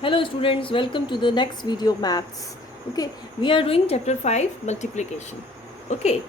Hello students, welcome to the next video of maths. Okay, we are doing chapter 5 multiplication. Okay,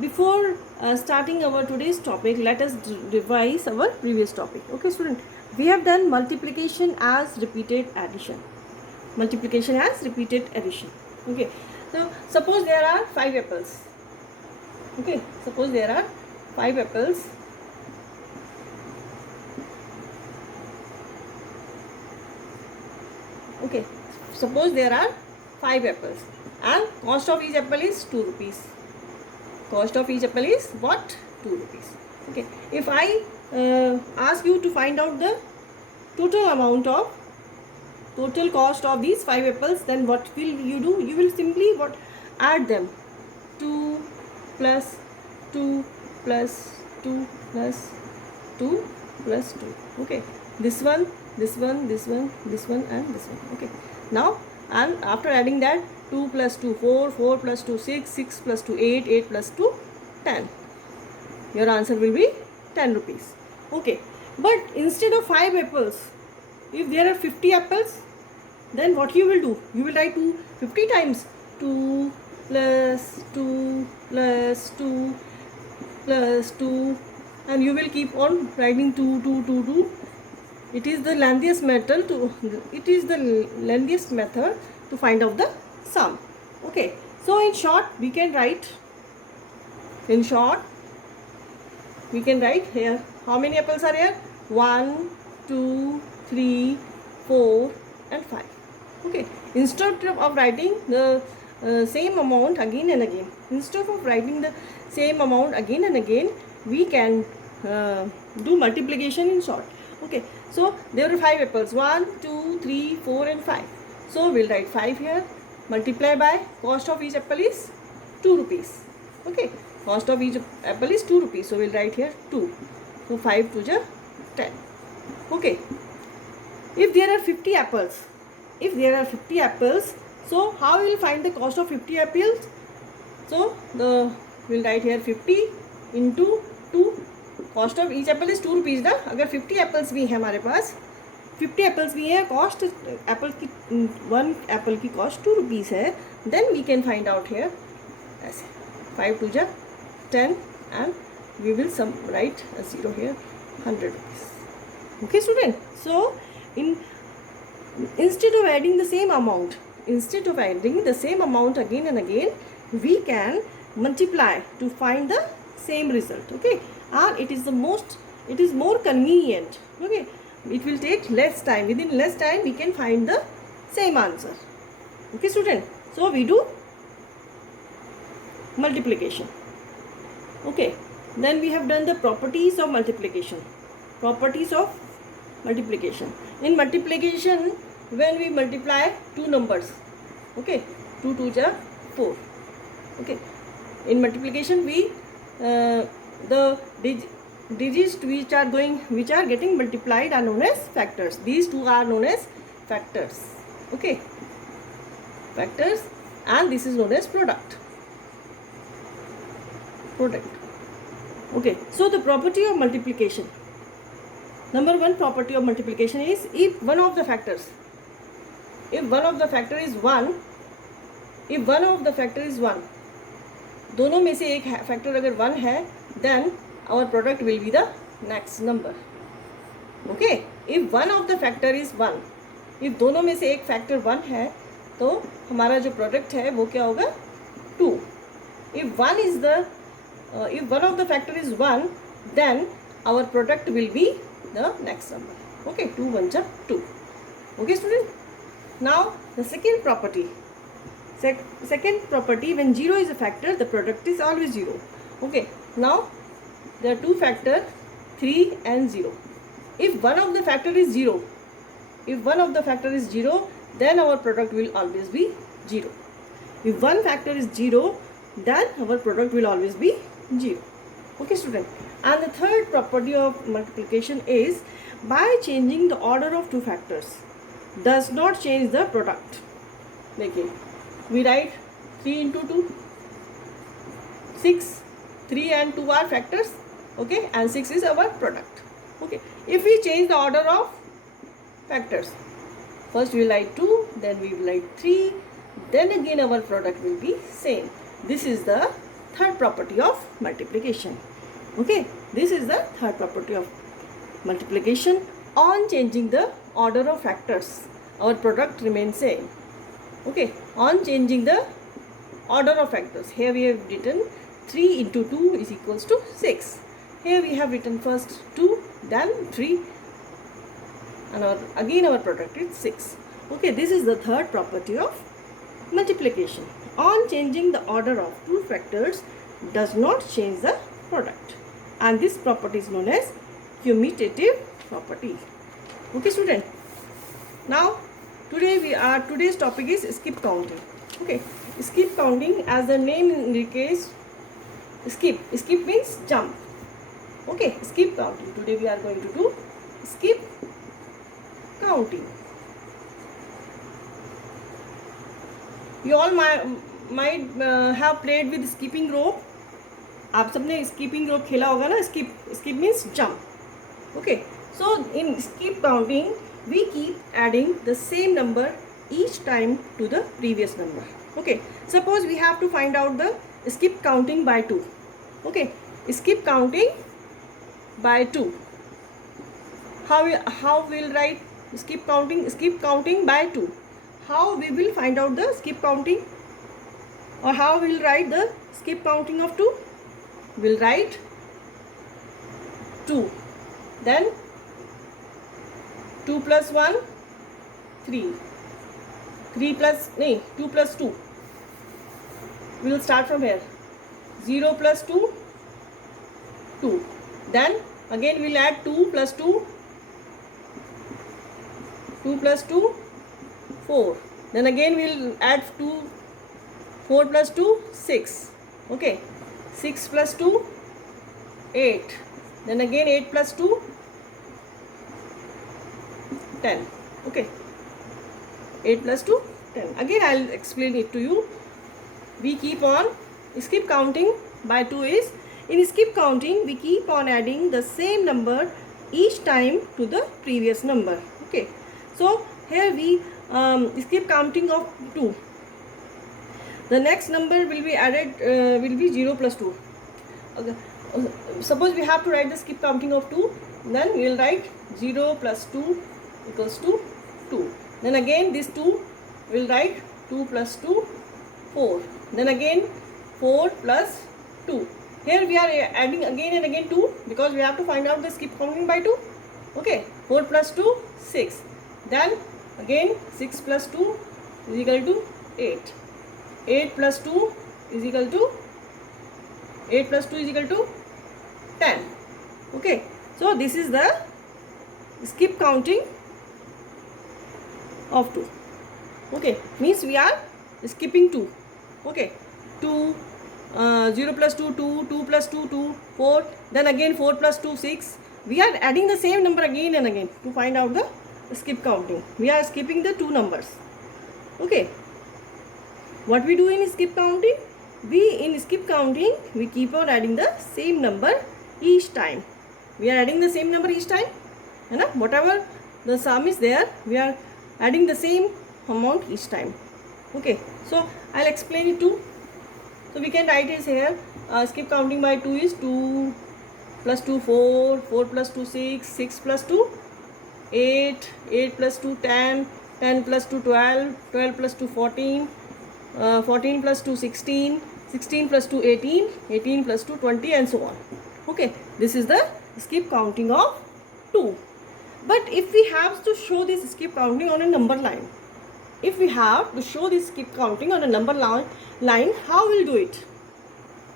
before starting our today's topic, let us revise our previous topic. Okay student, we have done multiplication as repeated addition. Multiplication as repeated addition. Okay, so suppose there are 5 apples. Okay, suppose there are 5 apples. Okay, suppose there are 5 apples and cost of each apple is 2 rupees. Cost of each apple is what? 2 rupees. Okay, if I ask you to find out the total amount of total cost of these 5 apples, then what will you do? You will simply what? Add them. 2 plus 2 plus 2 plus 2 plus 2. Okay, this one, this one, this one, this one and this one. Okay, now and after adding that, 2 plus 2 4, 4 plus 2 6, 6 plus 2 8, 8 plus 2 10. Your answer will be 10 rupees. Okay, but instead of 5 apples, if there are 50 apples, then what you will do? You will write 2 50 times. 2 plus 2 plus 2 plus 2, and you will keep on writing 2 2 2 2. It is the lengthiest method to find out the sum. Okay, so in short we can write here how many apples are here? 1 2 3 4 and 5. Okay, instead of writing the same amount again and again, we can do multiplication in short. Okay, so there are 5 apples, 1 2 3 4 and 5. So we'll write 5 here, multiply by cost of each apple is 2 rupees. Okay, cost of each apple is 2 rupees, so we'll write here 2. So 5 to the 10. Okay, if there are 50 apples, so how we will find the cost of 50 apples? So we'll write here 50 into 2. Cost of each Apple is 2 rupees ना. अगर 50 apples भी हैं हमारे पास, 50 apples भी हैं, cost Apple की 1 apple की cost 2 rupees है, then we can find out here ऐसे 5 2 10 and we will sum write a zero here 100 rupees. Okay student, so instead of adding the same amount again and again, we can multiply to find the same result. Okay, and it is more convenient. Okay, it will take less time. Within less time we can find the same answer. Okay student, so we do multiplication. Okay, then we have done the properties of multiplication. In multiplication, when we multiply two numbers, okay, 2 2 ja 4. Okay, in multiplication we the digits which are getting multiplied are known as factors. These two are known as factors. Okay, factors, and this is known as product. Okay, so the property of multiplication, number one property of multiplication is if one of the factor is 1, दोनों में से एक factor अगर 1 है, then our product will be the next number. Okay, if one of the factor is 1, if दोनों में से एक फैक्टर 1 है, तो हमारा जो प्रोडक्ट है वो क्या होगा? 2. If one of the factor is 1, then our product will be the next number. Okay, 2 1 2. Okay student, now the second property, when 0 is a factor, the product is always 0. Okay, now there are two factors, 3 and 0. If one of the factor is 0, then our product will always be 0. If one factor is 0, then our product will always be 0. Okay student, and the third property of multiplication is by changing the order of two factors does not change the product. देखिए, we write 3 into 2 6. 3 and 2 are factors. Okay, and 6 is our product. Okay, if we change the order of factors, First we will write 2, then we will write 3, then again our product will be same. This is the third property of multiplication. Okay, this is the third property of multiplication. On changing the order of factors, our product remains same. Okay, on changing the order of factors, here we have written 3 into 2 is equals to 6. Here we have written first 2, then 3, and again our product is 6. Okay, this is the third property of multiplication. On changing the order of two factors does not change the product, and this property is known as commutative property. Okay, student. Now today's topic is skip counting. Okay, skip counting, as the name indicates, skip means jump. Okay, skip counting. Today we are going to do skip counting. You all might have played with skipping rope. आप सबने skipping rope खेला होगा ना. Skip means jump. Okay, so in skip counting we keep adding the same number each time to the previous number. Okay, suppose we have to find out the skip counting by 2. Okay, skip counting by 2. How we'll write skip counting by 2? How we will find out the skip counting, or how we'll write the skip counting of 2? We'll write 2, then 2 plus 1 3, 2 plus 2. We will start from here. 0 plus 2 2, then again we'll add 2 plus 2, 2 plus 2 4, then again we'll add 2, 4 plus 2 6. Okay, 6 plus 2 8, then again 8 plus 2 10. Okay, 8 plus 2 10. Again I'll explain it to you. We keep on skip counting by 2 is, in skip counting we keep on adding the same number each time to the previous number. Okay, so here we skip counting of 2. The next number will be added, will be 0 plus 2. Okay. Suppose we have to write the skip counting of 2, then we will write 0 plus 2 equals to 2. Then again this 2 will write 2 plus 2 4. Then again 4 plus 2. Here we are adding again and again 2 because we have to find out the skip counting by 2. Okay, 4 plus 2 6. Then again 6 plus 2 is equal to 8. 8 plus 2 is equal to 10. Okay, so this is the skip counting of 2. Okay, means we are skipping 2. Okay, 2, 0 plus 2 2, 2 plus 2 2, 4, then again 4 plus 2 6. We are adding the same number again and again to find out the skip counting. We are skipping the 2 numbers. Okay, what we do in skip counting? In skip counting we keep on adding the same number each time. We are adding the same number each time, and whatever the sum is there, we are adding the same amount each time. Okay, so I'll explain it too. So we can write it here. Skip counting by 2 is 2 plus 2 4, 4 plus 2 6, 6 plus 2 8, 8 plus 2 10, 10 plus 2 12, 12 plus 2 14, 14 plus 2 16, 16 plus 2 18, 18 plus 2 20, and so on. Okay, this is the skip counting of 2. But if we have to show this skip counting on a number line, how we'll do it?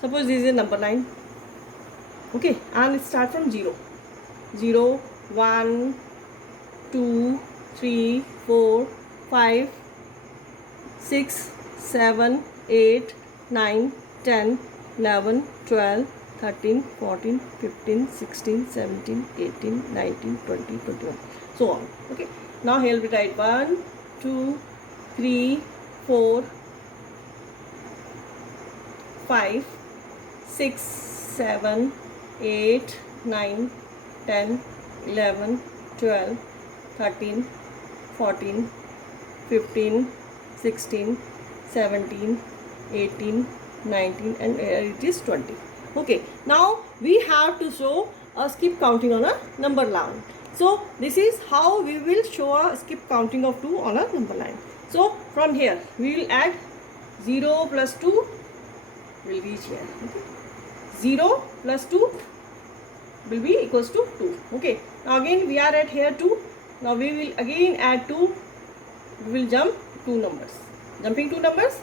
Suppose this is a number line. Okay, and it starts from 0. 0, 1, 2, 3, 4, 5, 6, 7, 8, 9, 10, 11, 12, 13, 14, 15, 16, 17, 18, 19, 20, 21, so on. Okay, now here we write 1, 2, 3, 4, 5, 6, 7, 8, 9, 10, 11, 12, 13, 14, 15, 16, 17, 18, 19, and it is 20. Okay, now we have to show a skip counting on a number line. So this is how we will show a skip counting of 2 on a number line. So from here we will add 0 plus 2 will reach here. Okay. 0 plus 2 will be equals to 2. Okay. Now again we are at here 2. Now we will again add 2. We will jump 2 numbers. Jumping 2 numbers.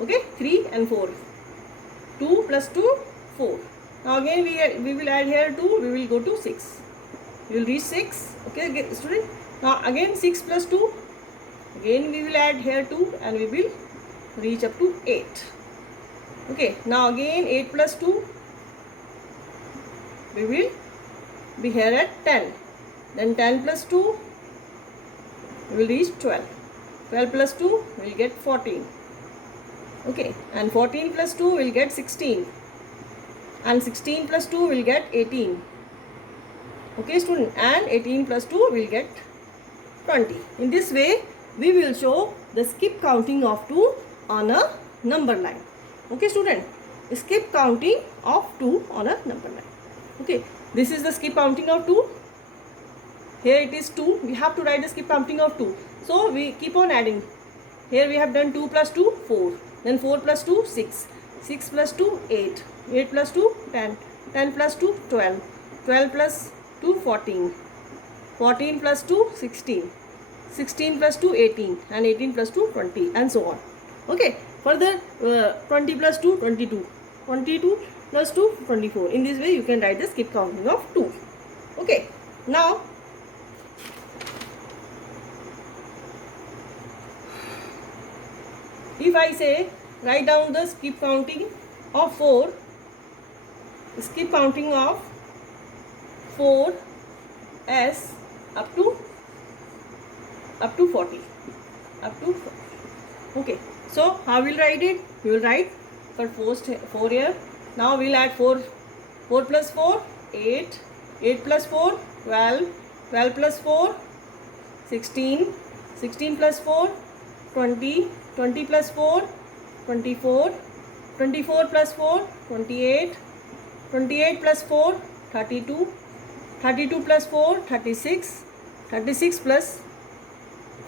Okay. 3 and 4. 2 plus 2, 4. Now again we will add here 2. We will go to 6. We will reach 6. Okay, student. Now again 6 plus 2. Again we will add here 2 and we will reach up to 8. Okay. Now again 8 plus 2. We will be here at 10. Then 10 plus 2. We will reach 12. 12 plus 2 we will get 14. Okay. And 14 plus 2 will get 16. And 16 plus 2 will get 18. Okay, student. And 18 plus 2 will get 20. In this way, we will show the skip counting of 2 on a number line. Okay, student. Skip counting of 2 on a number line. Okay. This is the skip counting of 2. Here it is 2. We have to write the skip counting of 2. So, we keep on adding. Here we have done 2 plus 2, 4. Then 4 plus 2, 6. 6 plus 2, 8. 8 plus 2, 10. 10 plus 2, 12. 12 plus 2, 14. 14 plus 2, 16. 16 plus 2, 18. And 18 plus 2, 20. And so on. Okay. Further, 20 plus 2, 22. 22 plus 2, 24. In this way, you can write the skip counting of 2. Okay. Now, if I say write down the skip counting of 4, skip counting of 4 as up to 40. Okay. So how will write it? We will write for first 4 here. Now we will add 4. 4 plus 4, 8. 8 plus 4, 12. 12 plus 4, 16. 16 plus 4, 20. 20 plus 4, 24. 24 plus 4, 28. 28 plus 4, 32. 32 plus 4, 36. 36 plus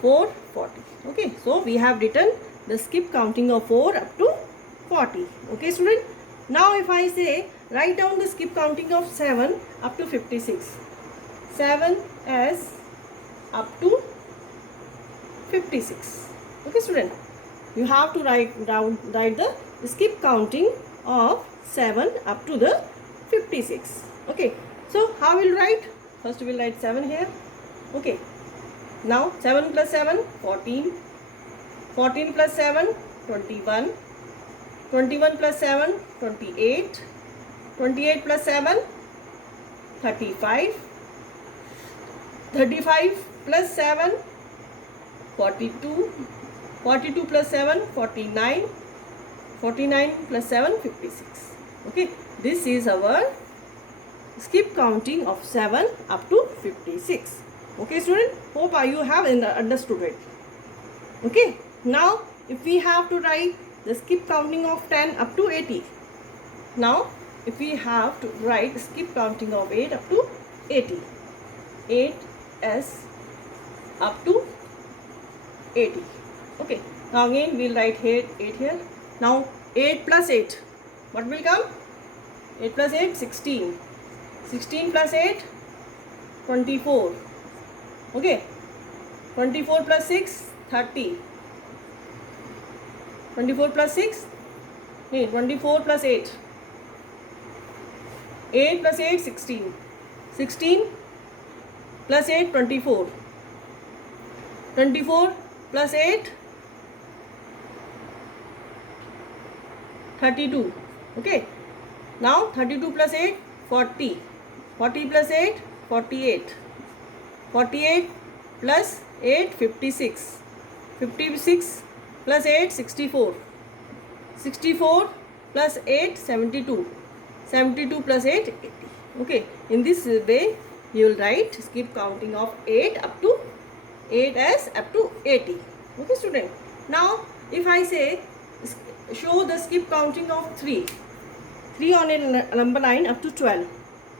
4, 40. Okay. So we have written the skip counting of 4 up to 40. Okay, student. Now if I say write down the skip counting of 7 up to 56. 7 as up to 56. Okay, student. You have to write the skip counting of 7 up to the 56. Okay. So how will write? First we will write 7 here. Okay. Now 7 plus 7, 14. 14 plus 7, 21. 21 plus 7, 28. 28 plus 7, 35. 35 plus 7, 42. 42 plus 7, 49. 49 plus 7, 56. Okay. This is our skip counting of 7 up to 56. Okay, student. Hope you have understood it. Okay. Now, if we have to write the skip counting of 10 up to 80. Now, if we have to write skip counting of 8 up to 80. 8 as up to 80. Okay. Now again we will write here 8 here. Now 8 plus 8. What will come? 8 plus 8, 16. 16 plus 8, 24. Okay. 24 plus 6, 30. 24 plus 6, 24 plus 8. 8 plus 8, 16. 16 plus 8, 24. 24 plus 8, 32. Okay. Now 32 plus 8, 40. 40 plus 8, 48. 48 plus 8, 56. 56 plus 8, 64. 64 plus 8, 72. 72 plus 8, 80. Okay. In this way, you will write skip counting of 8 up to 8s up to 80. Okay student. Now if I say show the skip counting of 3 on a number line up to 12.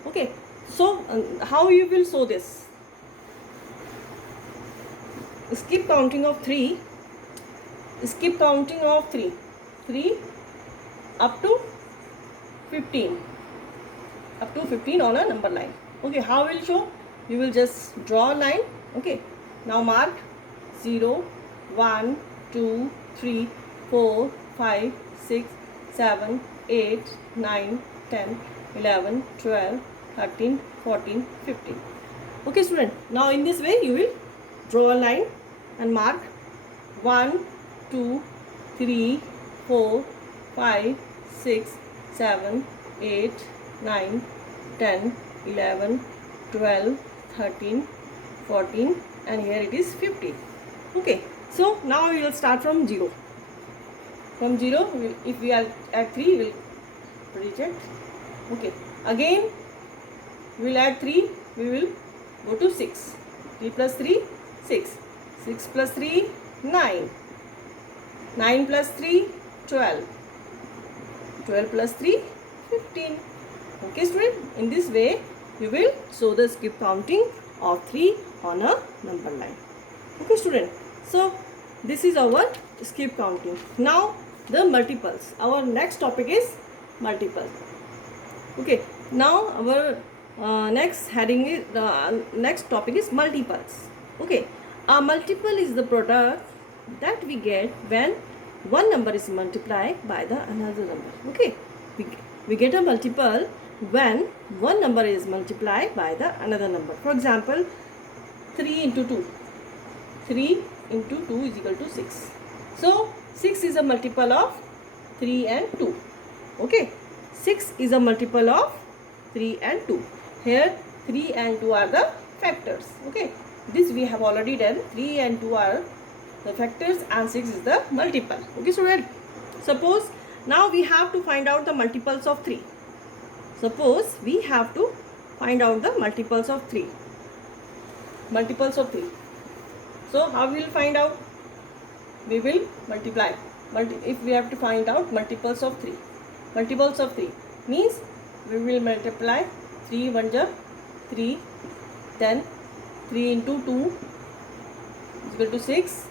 Okay, so how you will show this? Skip counting of 3 up to 15 on a number line. Okay, how will show? You will just draw a line. Okay, now mark 0 1 2 3 4 5 6 7 8 9 10 11 12 13 14 15. Okay student, now in this way you will draw a line and mark 1 2 3 4 5 6 7 8 9 10 11 12 13 14 and here it is 15. Okay, so now we will start from 0. From 0, if we are at 3, we will reject. Okay, again we will add 3, we will go to 6. 3 plus 3, 6. 6 plus 3, 9. 9 plus 3, 12. 12 plus 3, 15. Okay student, in this way you will show the skip counting of 3 on a number line. Okay student, so this is our skip counting. Now the multiples. Our next topic is multiples. Okay, now our next heading is next topic is multiples. Okay, a multiple is the product that we get when one number is multiplied by the another number. Okay, we get a multiple when one number is multiplied by the another number. For example, 3 into 2. 3 into 2 is equal to 6. So 6 is a multiple of 3 and 2. Okay, 6 is a multiple of 3 and 2. Here 3 and 2 are the factors. Okay, this we have already done. 3 and 2 are the factors and 6 is the multiple. Okay, so suppose now we have to find out the multiples of 3. Suppose we have to find out the multiples of 3. Multiples of 3. So how we will find out? We will multiply. If we have to find out multiples of 3. Multiples of 3 means we will multiply 3 1 ja 3, then 3 into 2 is equal to 6,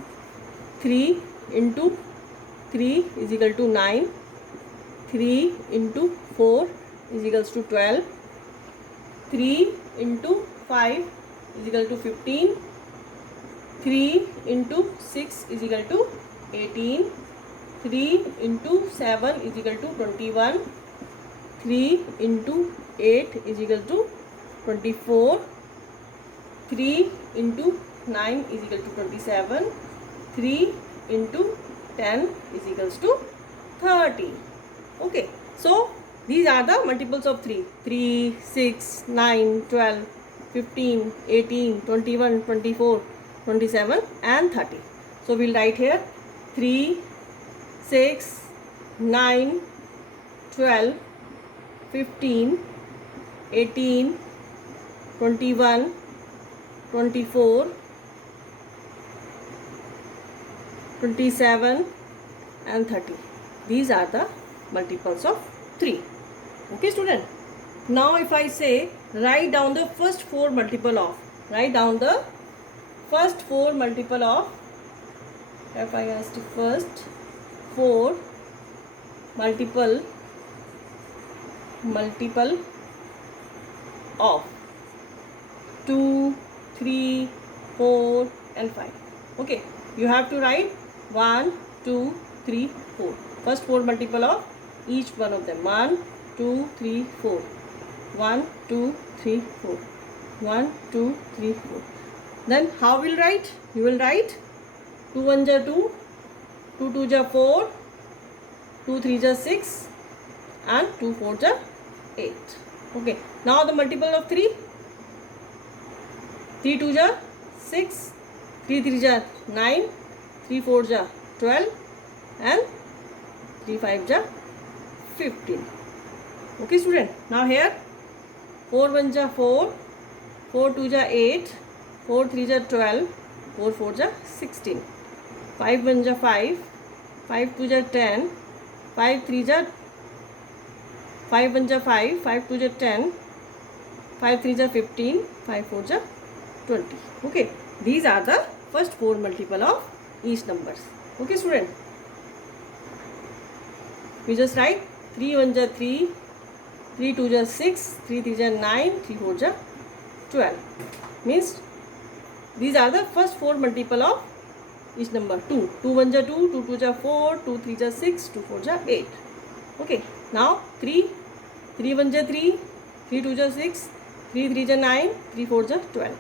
3 into 3 is equal to 9, 3 into 4 is equals to 12, 3 into 5 is equal to 15, 3 into 6 is equal to 18, 3 into 7 is equal to 21, 3 into 8 is equal to 24, 3 into 9 is equal to 27, 3 into 10 is equals to 30. Okay, so these are the multiples of 3. 3, 6, 9, 12, 15, 18, 21, 24, 27 and 30. So we will write here 3, 6, 9, 12, 15, 18, 21, 24, 27 and 30. These are the multiples of 3. Okay student. Now if I say write down the first 4 multiple of. Write down the first 4 multiple of. If I asked first 4 multiple of 2, 3, 4 and 5. Okay, you have to write 1, 2, 3, 4. First 4 multiple of each one of them. 1, 2, 3, 4. 1, 2, 3, 4. 1, 2, 3, 4. Then how will write? You will write 2 1 ja 2, 2 2 ja 4, 2 3 ja 6 and 2 4 ja 8. Okay. Now the multiple of 3. 3 2 ja 6, 3 3 ja 9, 3 4 ja 12 and 3 5 ja 15. Okay student. Now here 4 1 ja 4, 4 2 ja 8, 4 3 ja 12, 4 4 जा 16, 5 1 जा 5, 5 2 जा 10, 5 3 जा 5 1 जा 5, 5 2 जा 10, 5 3 जा 15, 5 4 जा 20. Okay, these are the first 4 multiple of each numbers. Okay student, we just write 3 1 ja 3, 3 2 ja 6, 3 3 ja 9, 3 4 ja 12. Means these are the first 4 multiple of each number. 2 2 1 ja 2, 2 2 ja 4, 2 3 ja 6, 2 4 ja 8. Okay, now 3 3 1 ja 3, 3 2 ja 6, 3 3 ja 9, 3 4 ja 12.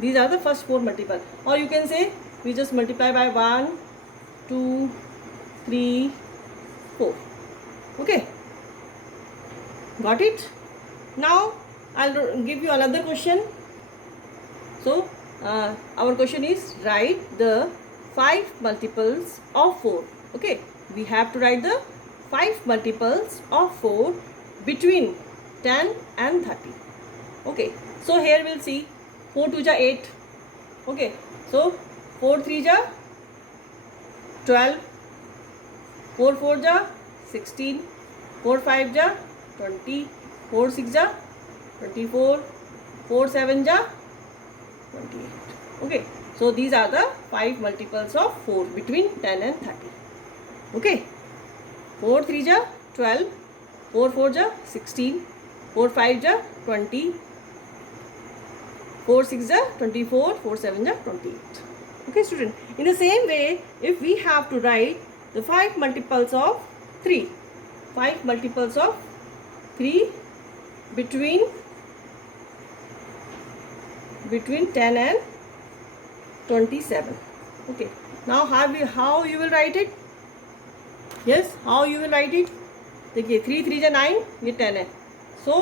These are the first 4 multiple, or you can say we just multiply by 1 2 3 4. Okay, got it? Now I'll give you another question. So our question is, write the 5 multiples of 4. Okay, we have to write the 5 multiples of 4 between 10 and 30. Okay, so here we'll see 4 2 ja 8. Okay, so 4 3 ja 12, 4 4 ja 16, 4 5 ja 20, 4 6 ja 24, 4 7 ja 28. Okay, so these are the 5 multiples of 4 between 10 and 30. Okay, 4 3 ja 12, 4 4 ja 16, 4 5 ja 20, 4 6 ja 24, 4 7 ja 28. Okay student, in the same way, if we have to write the 5 multiples of 3, 5 multiples of 3 between 10 and 27. Okay, now how you will write it? Yes, how you will write it? देखिए 3 3 जा 9, ये 10 है, so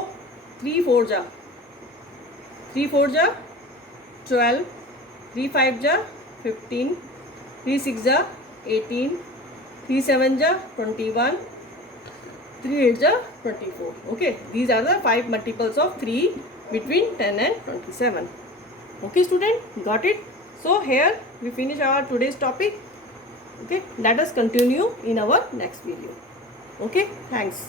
3 4 जा 12, 3 5 जा 15, 3 6 जा 18, 3 7 ja 21, 3 8 ja 24. Okay, these are the 5 multiples of 3 between 10 and 27. Okay student, got it? So here we finish our today's topic. Okay, let us continue in our next video. Okay, thanks.